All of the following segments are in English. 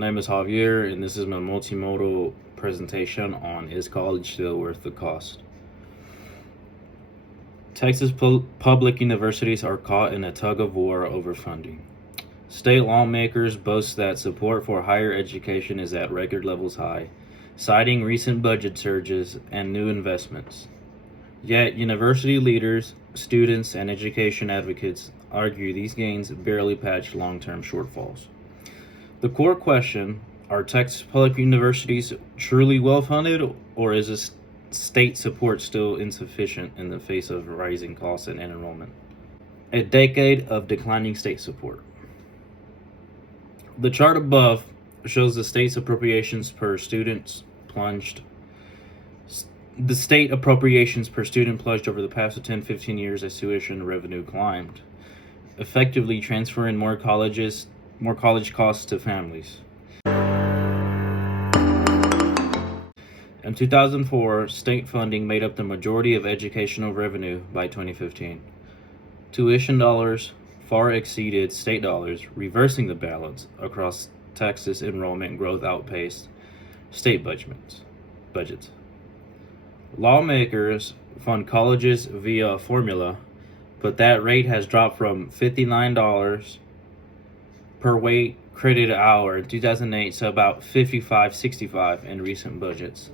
name is Javier, and this is my multimodal presentation on Is College Still Worth the Cost? Texas public universities are caught in a tug of war over funding. State lawmakers boast that support for higher education is at record levels high, citing recent budget surges and new investments. Yet, university leaders, students, and education advocates argue these gains barely patch long-term shortfalls. The core question, are Texas public universities truly well-funded, or is state support still insufficient in the face of rising costs and enrollment? A decade of declining state support. The chart above shows the state's appropriations per student plunged. The state appropriations per student plunged over the past 10-15 years as tuition revenue climbed, effectively transferring more college costs to families. In 2004, state funding made up the majority of educational revenue by 2015. Tuition dollars far exceeded state dollars, reversing the balance across Texas. Enrollment growth outpaced state budgets. Lawmakers fund colleges via a formula, but that rate has dropped from $59 per weight credit hour in 2008 to about $55-65 in recent budgets.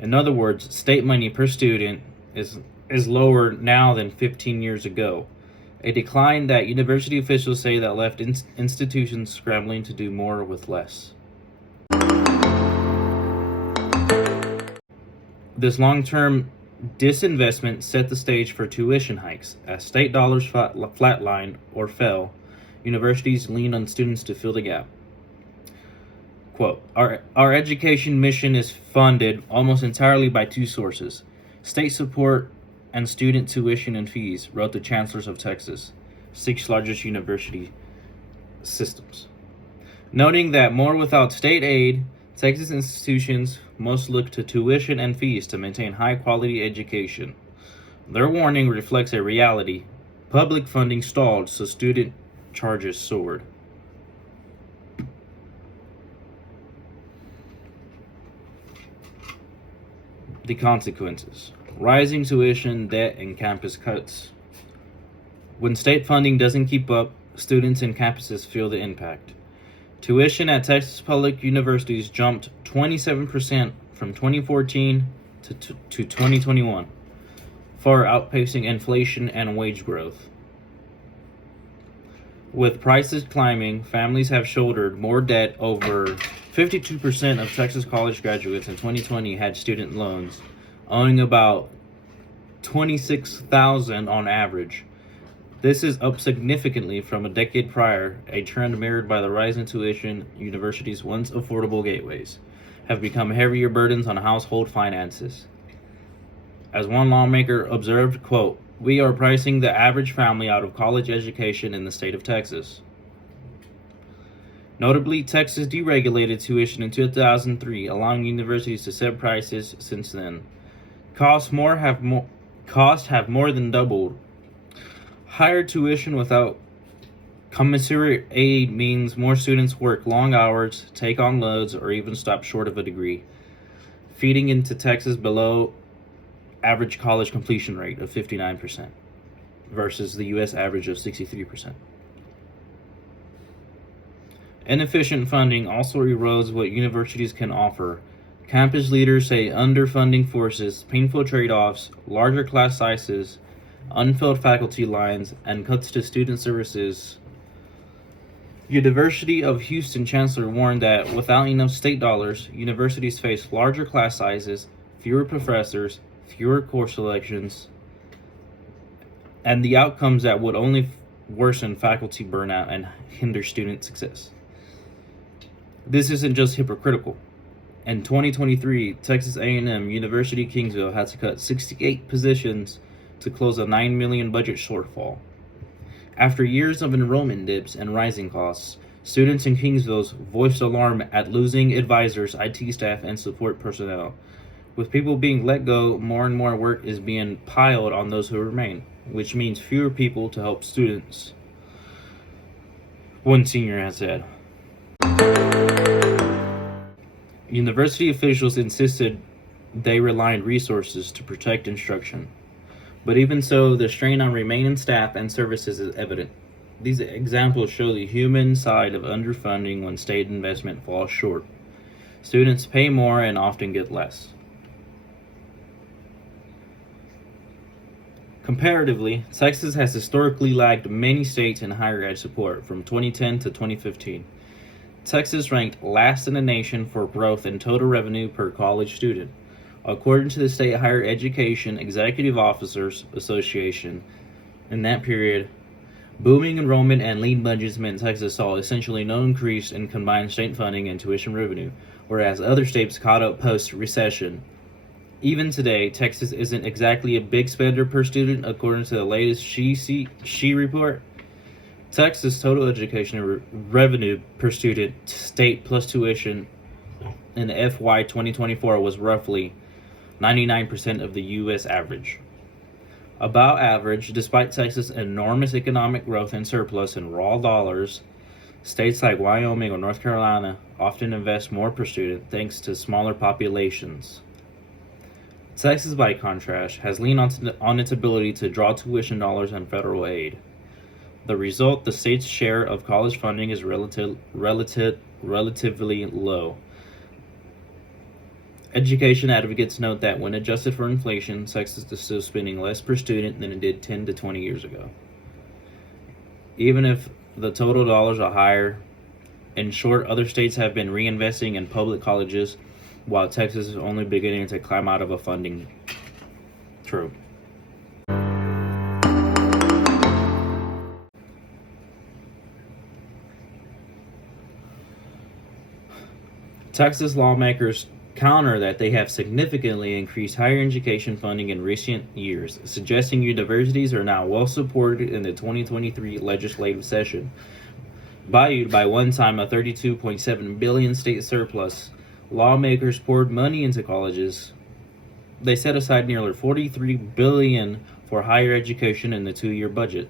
In other words, state money per student is lower now than 15 years ago, a decline that university officials say that left institutions scrambling to do more with less. This long-term disinvestment set the stage for tuition hikes. As state dollars flatlined or fell, universities leaned on students to fill the gap. Quote, our education mission is funded almost entirely by two sources, state support and student tuition and fees, wrote the chancellors of Texas, 6th largest university systems. Noting that more without state aid, Texas institutions must look to tuition and fees to maintain high-quality education. Their warning reflects a reality. Public funding stalled, so student charges soared. The consequences: rising tuition, debt, and campus cuts. When state funding doesn't keep up, students and campuses feel the impact. Tuition at Texas public universities jumped 27% from 2014 to 2021, far outpacing inflation and wage growth. With prices climbing, families have shouldered more debt. Over 52% of Texas college graduates in 2020 had student loans, owing about $26,000 on average. This is up significantly from a decade prior, a trend mirrored by the rise in tuition. Universities, once affordable gateways, have become heavier burdens on household finances. As one lawmaker observed, quote, "We are pricing the average family out of college education in the state of Texas." Notably, Texas deregulated tuition in 2003, allowing universities to set prices since then. Costs have more than doubled. Higher tuition without commensurate aid means more students work long hours, take on loads, or even stop short of a degree, feeding into Texas below average college completion rate of 59% versus the U.S. average of 63%. Inefficient funding also erodes what universities can offer. Campus leaders say underfunding forces painful trade-offs, larger class sizes, unfilled faculty lines, and cuts to student services. University of Houston chancellor warned that without enough state dollars, universities face larger class sizes, fewer professors, fewer course selections, and the outcomes that would only worsen faculty burnout and hinder student success. This isn't just hypocritical. In 2023, Texas A&M University Kingsville had to cut 68 positions to close a $9 million budget shortfall. After years of enrollment dips and rising costs, students in Kingsville voiced alarm at losing advisors, IT staff, and support personnel. With people being let go, more and more work is being piled on those who remain, which means fewer people to help students. One senior has said. University officials insisted they relied resources to protect instruction. But even so, the strain on remaining staff and services is evident. These examples show the human side of underfunding when state investment falls short. Students pay more and often get less. Comparatively, Texas has historically lagged many states in higher ed support from 2010 to 2015. Texas ranked last in the nation for growth in total revenue per college student. According to the State Higher Education Executive Officers Association, in that period, booming enrollment and lean budgets meant Texas saw essentially no increase in combined state funding and tuition revenue, whereas other states caught up post-recession. Even today, Texas isn't exactly a big spender per student, according to the latest SHE report. Texas total education revenue per student, state plus tuition, in FY 2024 was roughly 99% of the U.S. average. About average, despite Texas' enormous economic growth and surplus in raw dollars, states like Wyoming or North Carolina often invest more per student thanks to smaller populations. Texas, by contrast, has leaned on its ability to draw tuition dollars and federal aid. The result, the state's share of college funding is relatively low. Education advocates note that when adjusted for inflation, Texas is still spending less per student than it did 10 to 20 years ago. Even if the total dollars are higher, in short, other states have been reinvesting in public colleges, while Texas is only beginning to climb out of a funding trough. Texas lawmakers counter that they have significantly increased higher education funding in recent years, suggesting universities are now well supported in the 2023 legislative session. Buoyed by one time a $32.7 billion state surplus, lawmakers poured money into colleges. They set aside nearly $43 billion for higher education in the two-year budget,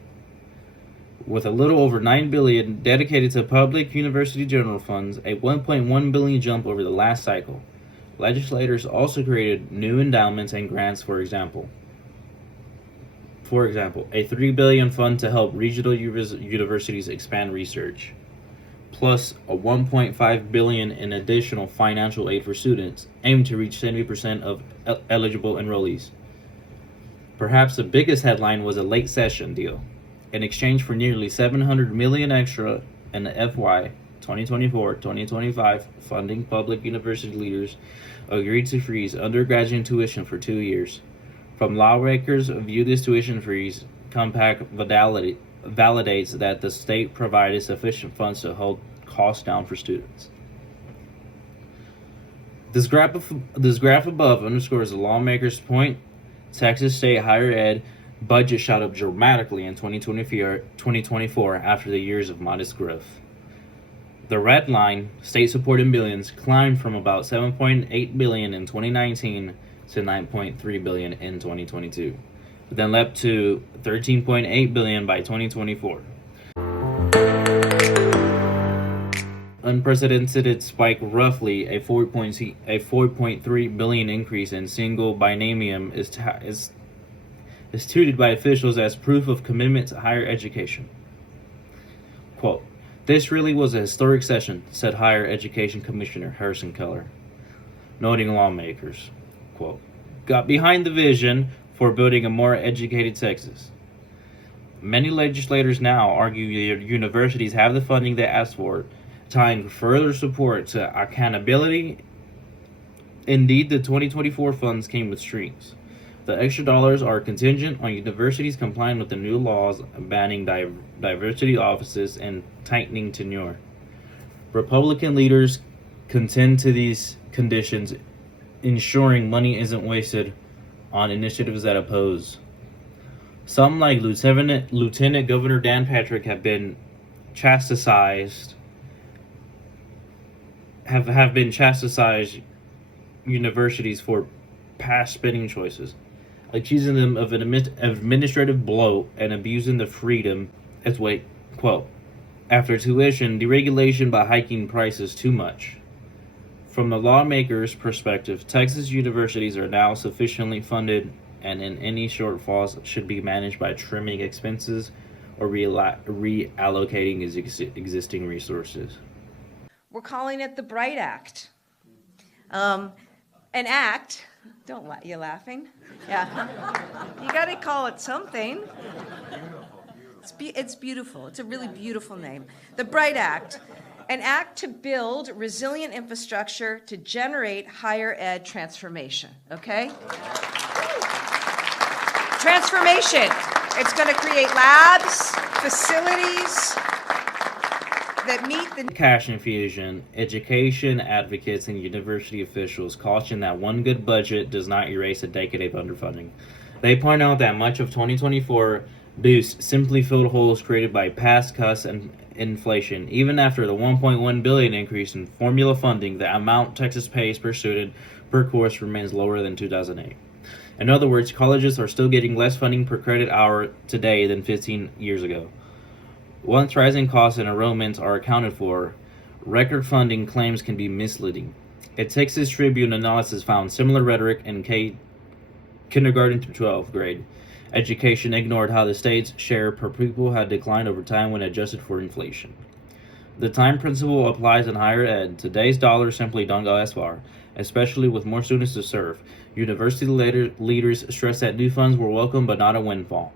with a little over $9 billion dedicated to public university general funds, a $1.1 billion jump over the last cycle. Legislators also created new endowments and grants, for example, a $3 billion fund to help regional universities expand research, plus a $1.5 billion in additional financial aid for students, aimed to reach 70% of eligible enrollees. Perhaps the biggest headline was a late session deal. In exchange for nearly $700 million extra in the FY 2024-2025 funding, public university leaders agreed to freeze undergraduate tuition for 2 years. From lawmakers view this tuition freeze compact validates that the state provided sufficient funds to hold costs down for students. This graph above underscores the lawmakers' point. Texas state higher ed budget shot up dramatically in 2024 after the years of modest growth. The red line, state support in billions, climbed from about $7.8 billion in 2019 to $9.3 billion in 2022, but then leapt to $13.8 billion by 2024. Unprecedented spike, roughly a $4.3 billion increase in single biennium is touted by officials as proof of commitment to higher education. Quote, "This really was a historic session," said Higher Education Commissioner Harrison Keller, noting lawmakers, quote, "got behind the vision for building a more educated Texas. Many legislators now argue universities have the funding they asked for, tying further support to accountability. Indeed, the 2024 funds came with strings. The extra dollars are contingent on universities complying with the new laws banning diversity offices and tightening tenure. Republican leaders contend to these conditions, ensuring money isn't wasted on initiatives that oppose. Some, like Lieutenant Governor Dan Patrick, have been chastised universities for past spending choices, accusing them of an administrative bloat and abusing the freedom as quote, after tuition deregulation by hiking prices too much. From the lawmakers' perspective, Texas universities are now sufficiently funded, and any shortfalls should be managed by trimming expenses or reallocating existing resources. We're calling it the Bright Act. An act, don't laugh, you laughing? Yeah. You got to call it something. It's beautiful. It's a really beautiful name. The Bright Act, an act to build resilient infrastructure to generate higher ed transformation, okay? Transformation. It's going to create labs, facilities that meet the cash infusion. Education advocates and university officials caution that one good budget does not erase a decade of underfunding. They point out that much of 2024 boost simply filled holes created by past cuts and inflation. Even after the $1.1 billion increase in formula funding, the amount Texas pays per student per course remains lower than 2008. In other words, colleges are still getting less funding per credit hour today than 15 years ago. Once rising costs and enrollments are accounted for, record funding claims can be misleading. A Texas Tribune analysis found similar rhetoric in kindergarten to 12th grade. Education ignored how the state's share per pupil had declined over time when adjusted for inflation. The time principle applies in higher ed. Today's dollars simply don't go as far, especially with more students to serve. University leaders stress that new funds were welcome but not a windfall.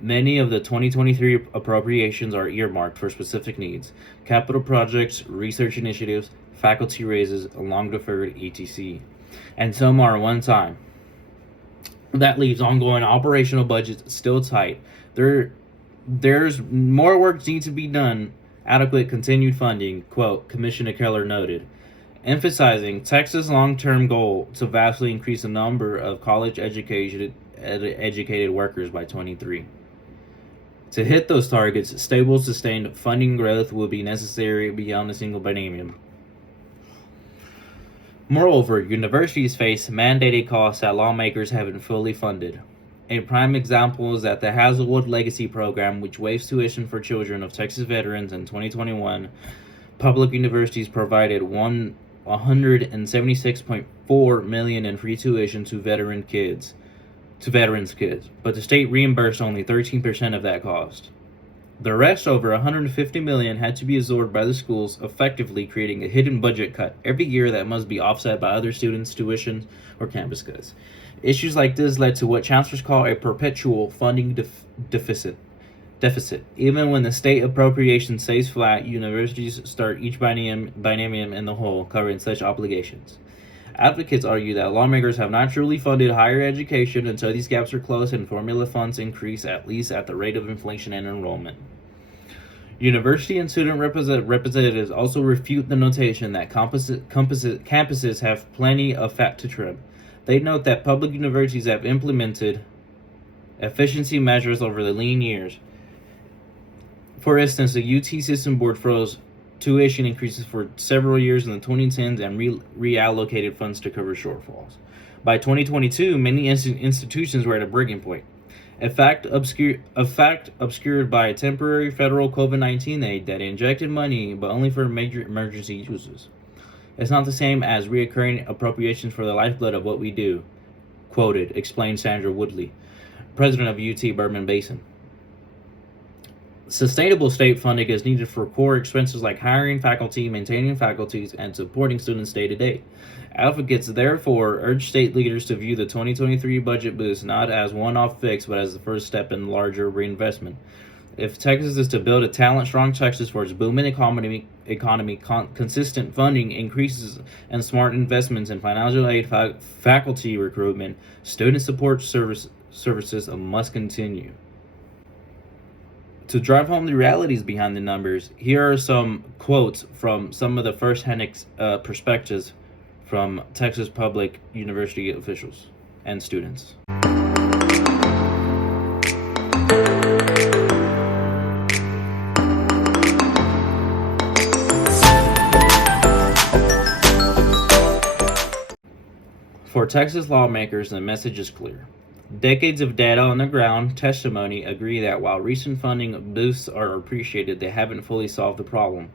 Many of the 2023 appropriations are earmarked for specific needs: capital projects, research initiatives, faculty raises, long deferred etc. And some are one time. That leaves ongoing operational budgets still tight. There's more work needs to be done. Adequate continued funding, quote, Commissioner Keller noted, emphasizing Texas' long-term goal to vastly increase the number of college-educated workers by 2023. To hit those targets, stable, sustained funding growth will be necessary beyond a single biennium. Moreover, universities face mandated costs that lawmakers haven't fully funded. A prime example is that the Hazelwood Legacy Program, which waives tuition for children of Texas veterans in 2021, public universities provided $176.4 million in free tuition to veterans' kids, but the state reimbursed only 13% of that cost. The rest, over $150 million, had to be absorbed by the schools, effectively creating a hidden budget cut every year that must be offset by other students' tuition or campus cuts. Issues like this led to what chancellors call a perpetual funding deficit. Even when the state appropriation stays flat, universities start each biennium in the hole, covering such obligations. Advocates argue that lawmakers have not truly funded higher education until these gaps are closed and formula funds increase at least at the rate of inflation and enrollment. University and student representatives also refute the notation that campuses have plenty of fat to trim. They note that public universities have implemented efficiency measures over the lean years. For instance, the UT System Board froze tuition increases for several years in the 2010s and reallocated funds to cover shortfalls. By 2022, many institutions were at a breaking point. A fact obscured by a temporary federal COVID-19 aid that injected money, but only for major emergency uses. It's not the same as reoccurring appropriations for the lifeblood of what we do, quoted, explained Sandra Woodley, president of UT Bourbon Basin. Sustainable state funding is needed for core expenses like hiring faculty, maintaining faculties, and supporting students day to day. Advocates therefore urge state leaders to view the 2023 budget boost not as one-off fix, but as the first step in larger reinvestment. If Texas is to build a talent-strong Texas for its booming economy, consistent funding increases and smart investments in financial aid, faculty recruitment, student support services must continue. To drive home the realities behind the numbers, here are some quotes from some of the first-hand perspectives from Texas public university officials and students. For Texas lawmakers, the message is clear. Decades of data on the ground testimony agree that while recent funding boosts are appreciated, they haven't fully solved the problem.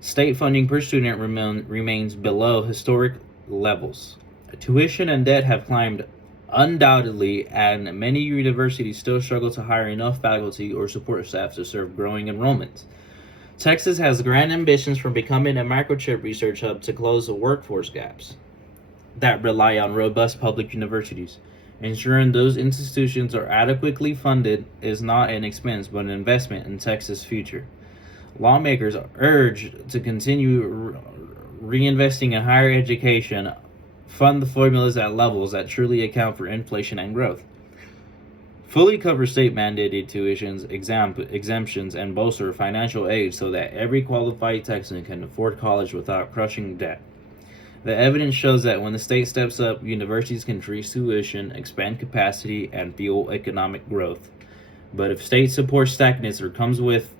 State funding per student remains below historic levels. Tuition and debt have climbed undoubtedly, and many universities still struggle to hire enough faculty or support staff to serve growing enrollments. Texas has grand ambitions for becoming a microchip research hub to close the workforce gaps that rely on robust public universities. Ensuring those institutions are adequately funded is not an expense but an investment in Texas' future. Lawmakers are urged to continue reinvesting in higher education, fund the formulas at levels that truly account for inflation and growth, fully cover state mandated tuitions, exemptions, and bolster financial aid so that every qualified Texan can afford college without crushing debt. The evidence shows that when the state steps up, universities can increase tuition, expand capacity, and fuel economic growth. But if state support stagnates or comes with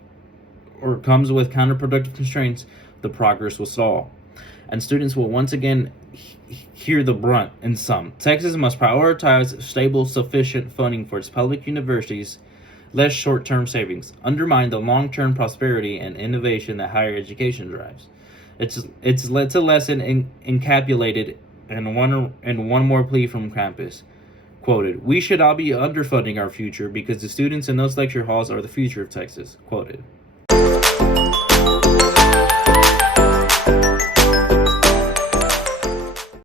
counterproductive constraints, the progress will stall, and students will once again hear the brunt in sum. Texas must prioritize stable, sufficient funding for its public universities, less short-term savings, undermine the long-term prosperity and innovation that higher education drives. It's led to lesson encapsulated in one more plea from campus. Quoted, "We should all be underfunding our future because the students in those lecture halls are the future of Texas." Quoted.